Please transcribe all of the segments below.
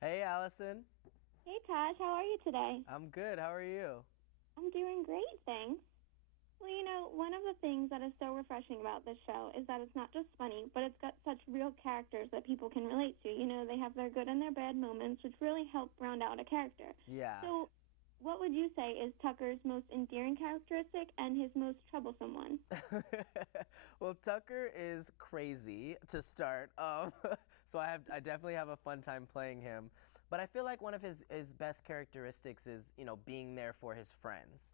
Hey, Allison. Hey Taj, how are you today? I'm good. How are you? I'm doing great, thanks. Well, one of the things that is so refreshing about this show is that it's not just funny, but it's got such real characters that people can relate to. They have their good and their bad moments, which really help round out a character. Yeah. So, what would you say is Tucker's most endearing characteristic and his most troublesome one? Well, Tucker is crazy to start. So I definitely have a fun time playing him. But I feel like one of his best characteristics is, being there for his friends.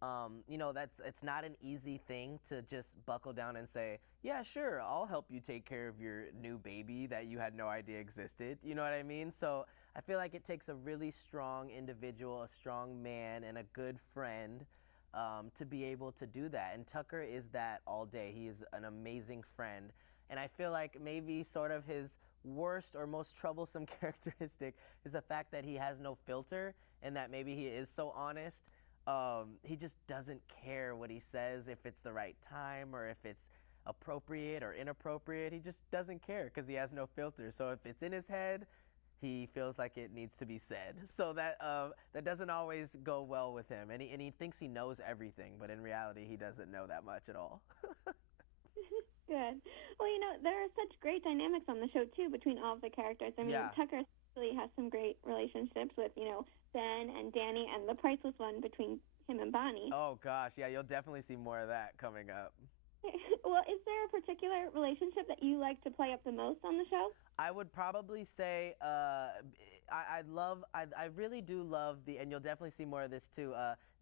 That's it's not an easy thing to just buckle down and say, yeah, sure, I'll help you take care of your new baby that you had no idea existed. You know what I mean? So I feel like it takes a really strong individual, a strong man, and a good friend to be able to do that. And Tucker is that all day. He is an amazing friend. And I feel like maybe sort of his worst or most troublesome characteristic is the fact that he has no filter and that maybe he is so honest. He just doesn't care what he says, if it's the right time or if it's appropriate or inappropriate. He just doesn't care because he has no filter. So if it's in his head, he feels like it needs to be said. So that doesn't always go well with him, and he thinks he knows everything, but in reality, he doesn't know that much at all. Good. Well, there are such great dynamics on the show too between all of the characters. I mean, Yeah. Tucker really has some great relationships with, Ben and Danny, and the priceless one between him and Bonnie. Oh gosh, yeah, you'll definitely see more of that coming up. Well, is there a particular relationship that you like to play up the most on the show? I would probably say I really do love and you'll definitely see more of this too.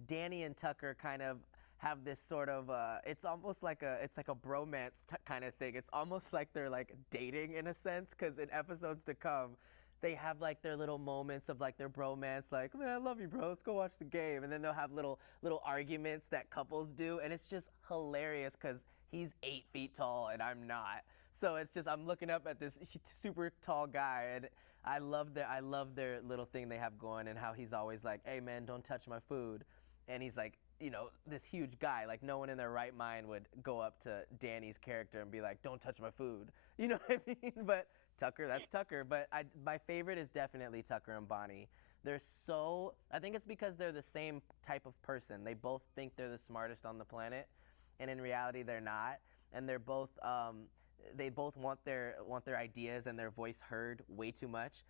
Danny and Tucker kind of have this sort of it's almost like a bromance kind of thing. It's almost like they're like dating in a sense because in episodes to come they have like their little moments of like their bromance, like, man, I love you, bro, let's go watch the game. And then they'll have little arguments that couples do, and it's just hilarious because he's 8 feet tall and I'm not. So it's just I'm looking up at this super tall guy, and I love their little thing they have going, and how he's always like, hey man, don't touch my food. And he's like, this huge guy. Like, no one in their right mind would go up to Danny's character and be like, don't touch my food. You know what I mean? But Tucker, that's Tucker. But my favorite is definitely Tucker and Bonnie. I think it's because they're the same type of person. They both think they're the smartest on the planet, and in reality, they're not. And they both want their ideas and their voice heard way too much.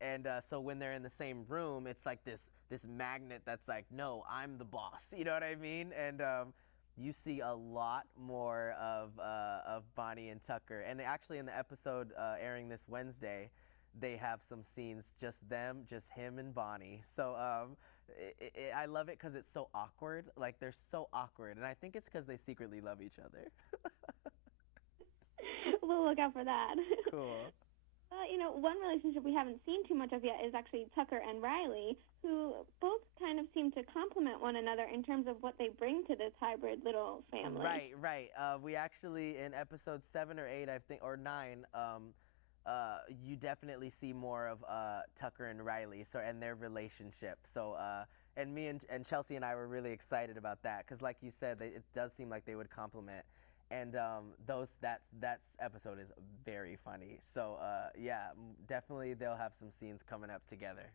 And so when they're in the same room, it's like this magnet that's like, no, I'm the boss. You know what I mean? And you see a lot more of Bonnie and Tucker. And actually, in the episode airing this Wednesday, they have some scenes just them, just him and Bonnie. So I love it because it's so awkward. Like, they're so awkward, and I think it's because they secretly love each other. We'll look out for that. Cool. One relationship we haven't seen too much of yet is actually Tucker and Riley, who both kind of seem to complement one another in terms of what they bring to this hybrid little family. Right, right. We actually in episode 7 or 8, I think, or 9, you definitely see more of Tucker and Riley, and their relationship. So, and me and Chelsea and I were really excited about that because, like you said, it does seem like they would complement. And that's episode is very funny. So, yeah, definitely they'll have some scenes coming up together.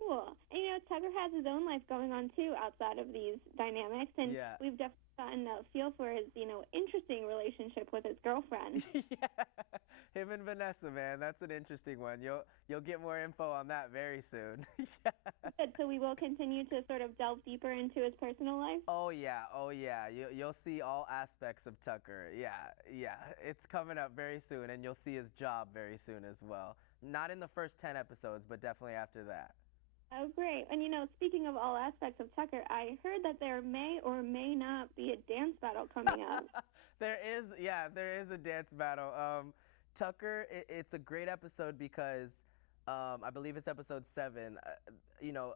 Cool. And Tucker has his own life going on too outside of these dynamics, and Yeah. we've definitely gotten a feel for his, interesting relationship with his girlfriend. Yeah, him and Vanessa, man, that's an interesting one. You'll get more info on that very soon. Yeah. Good. So we will continue to sort of delve deeper into his personal life. Oh yeah, oh yeah. You'll see all aspects of Tucker. Yeah, yeah. It's coming up very soon, and you'll see his job very soon as well. Not in the first 10 episodes, but definitely after that. Oh, great. And, speaking of all aspects of Tucker, I heard that there may or may not be a dance battle coming up. There is a dance battle. Tucker, it's a great episode because I believe it's episode 7.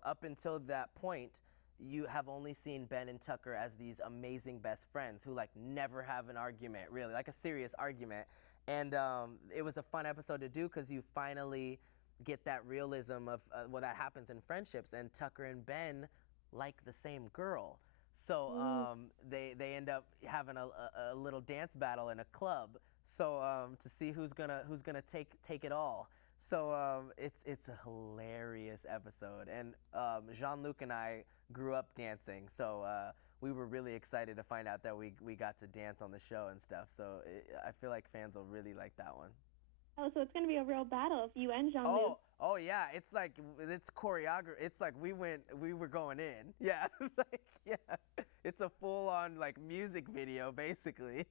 Up until that point, you have only seen Ben and Tucker as these amazing best friends who like never have an argument, really, like a serious argument. And it was a fun episode to do because you finally get that realism of that happens in friendships, and Tucker and Ben like the same girl. So they end up having a little dance battle in a club. So to see who's gonna take it all. So it's a hilarious episode, and Jean-Luc and I grew up dancing, so we were really excited to find out that we got to dance on the show and stuff. So I feel like fans will really like that one. Oh, so it's going to be a real battle if you and Jean-Luc. Oh yeah, it's like it's choreography. It's like we were going in. Yeah, like yeah, it's a full on like music video basically.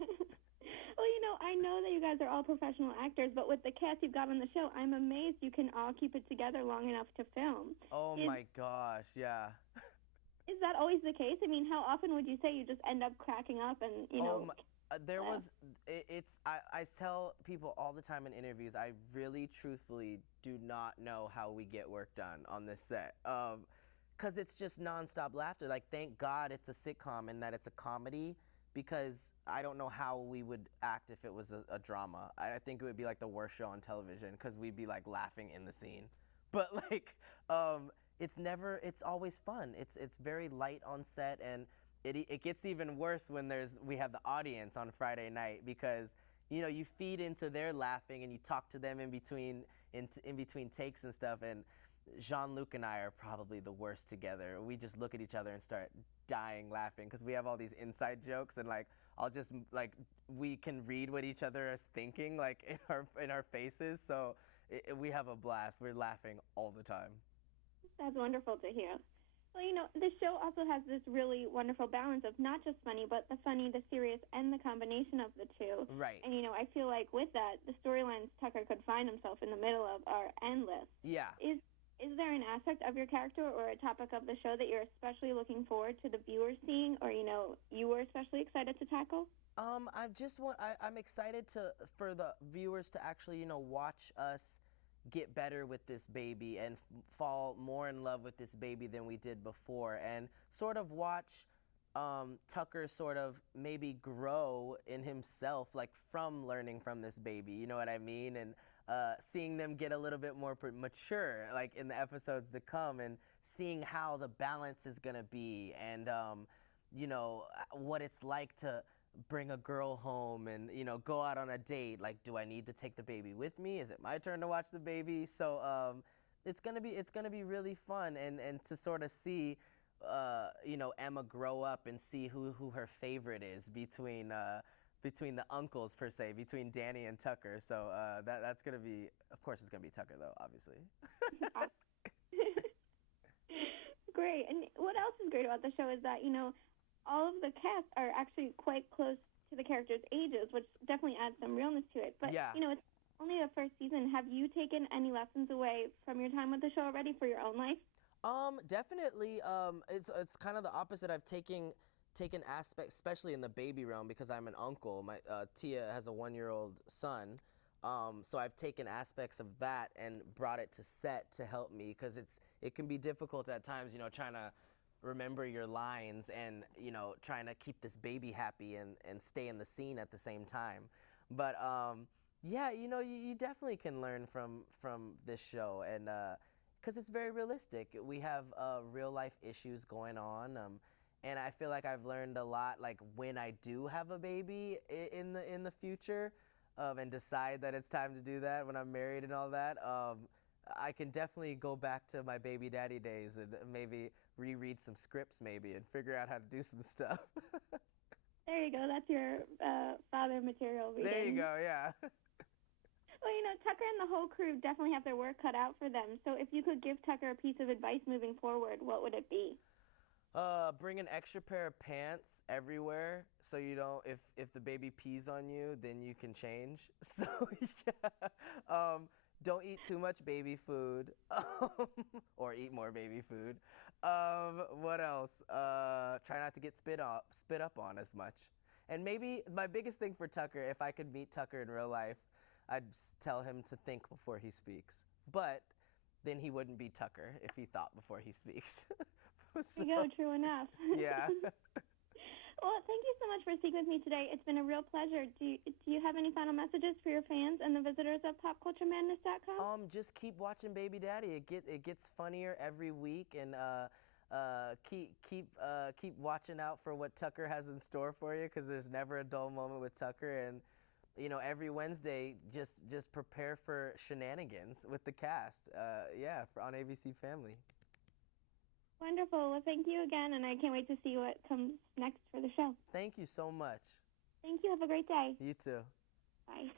Well, I know that you guys are all professional actors, but with the cast you've got on the show, I'm amazed you can all keep it together long enough to film. Oh my gosh, yeah. Is that always the case? I mean, how often would you say you just end up cracking up and, There was, I tell people all the time in interviews, I really truthfully do not know how we get work done on this set. Because it's just nonstop laughter. Like, thank God it's a sitcom and that it's a comedy, because I don't know how we would act if it was a drama. I think it would be like the worst show on television, because we'd be like laughing in the scene. But like, it's always fun. It's very light on set, and it gets even worse when we have the audience on Friday night, because you feed into their laughing and you talk to them in between takes and stuff. And Jean-Luc and I are probably the worst together. We just look at each other and start dying laughing, because we have all these inside jokes, and like I'll just like we can read what each other is thinking like in our faces. So we have a blast. We're laughing all the time. That's wonderful to hear. Well, the show also has this really wonderful balance of not just funny, but the funny, the serious, and the combination of the two. Right. And, I feel like with that, the storylines Tucker could find himself in the middle of are endless. Yeah. Is there an aspect of your character or a topic of the show that you're especially looking forward to the viewers seeing, or, you were especially excited to tackle? I'm excited for the viewers to actually, watch us get better with this baby and fall more in love with this baby than we did before, and sort of watch Tucker sort of maybe grow in himself, like from learning from this baby, you know what I mean? And seeing them get a little bit more mature, like in the episodes to come, and seeing how the balance is gonna be, and what it's like to bring a girl home and go out on a date. Like, do I need to take the baby with me? Is it my turn to watch the baby? So it's gonna be really fun, and to sort of see Emma grow up and see who her favorite is between the uncles, per se, between Danny and Tucker. So that's gonna be, of course it's gonna be Tucker though, obviously. Great. And what else is great about the show is that all of the cast are actually quite close to the characters' ages, which definitely adds some realness to it. But, yeah. It's only the first season. Have you taken any lessons away from your time with the show already for your own life? Definitely. It's kind of the opposite. I've taken aspects, especially in the baby realm, because I'm an uncle. My Tia has a 1-year-old son. So I've taken aspects of that and brought it to set to help me, because it can be difficult at times, trying to remember your lines and trying to keep this baby happy and stay in the scene at the same time. But yeah, you definitely can learn from this show, and because it's very realistic. We have real life issues going on, and I feel like I've learned a lot, like when I do have a baby in the future, and decide that it's time to do that when I'm married and all that. I can definitely go back to my baby daddy days and maybe reread some scripts maybe and figure out how to do some stuff. There you go. That's your father material reading. There you go, yeah. Well, Tucker and the whole crew definitely have their work cut out for them. So if you could give Tucker a piece of advice moving forward, what would it be? Bring an extra pair of pants everywhere, so you don't, if the baby pees on you, then you can change. So yeah. Don't eat too much baby food, or eat more baby food. What else? Try not to get spit up on as much. And maybe my biggest thing for Tucker, if I could meet Tucker in real life, I'd tell him to think before he speaks. But then he wouldn't be Tucker if he thought before he speaks. So, there you go, true enough. Yeah. Well, thank you so much for speaking with me today. It's been a real pleasure. Do you have any final messages for your fans and the visitors of PopCultureMadness.com? Just keep watching Baby Daddy. It gets funnier every week, and keep watching out for what Tucker has in store for you, because there's never a dull moment with Tucker. And every Wednesday, just prepare for shenanigans with the cast. On ABC Family. Wonderful. Well, thank you again, and I can't wait to see what comes next for the show. Thank you so much. Thank you. Have a great day. You too. Bye.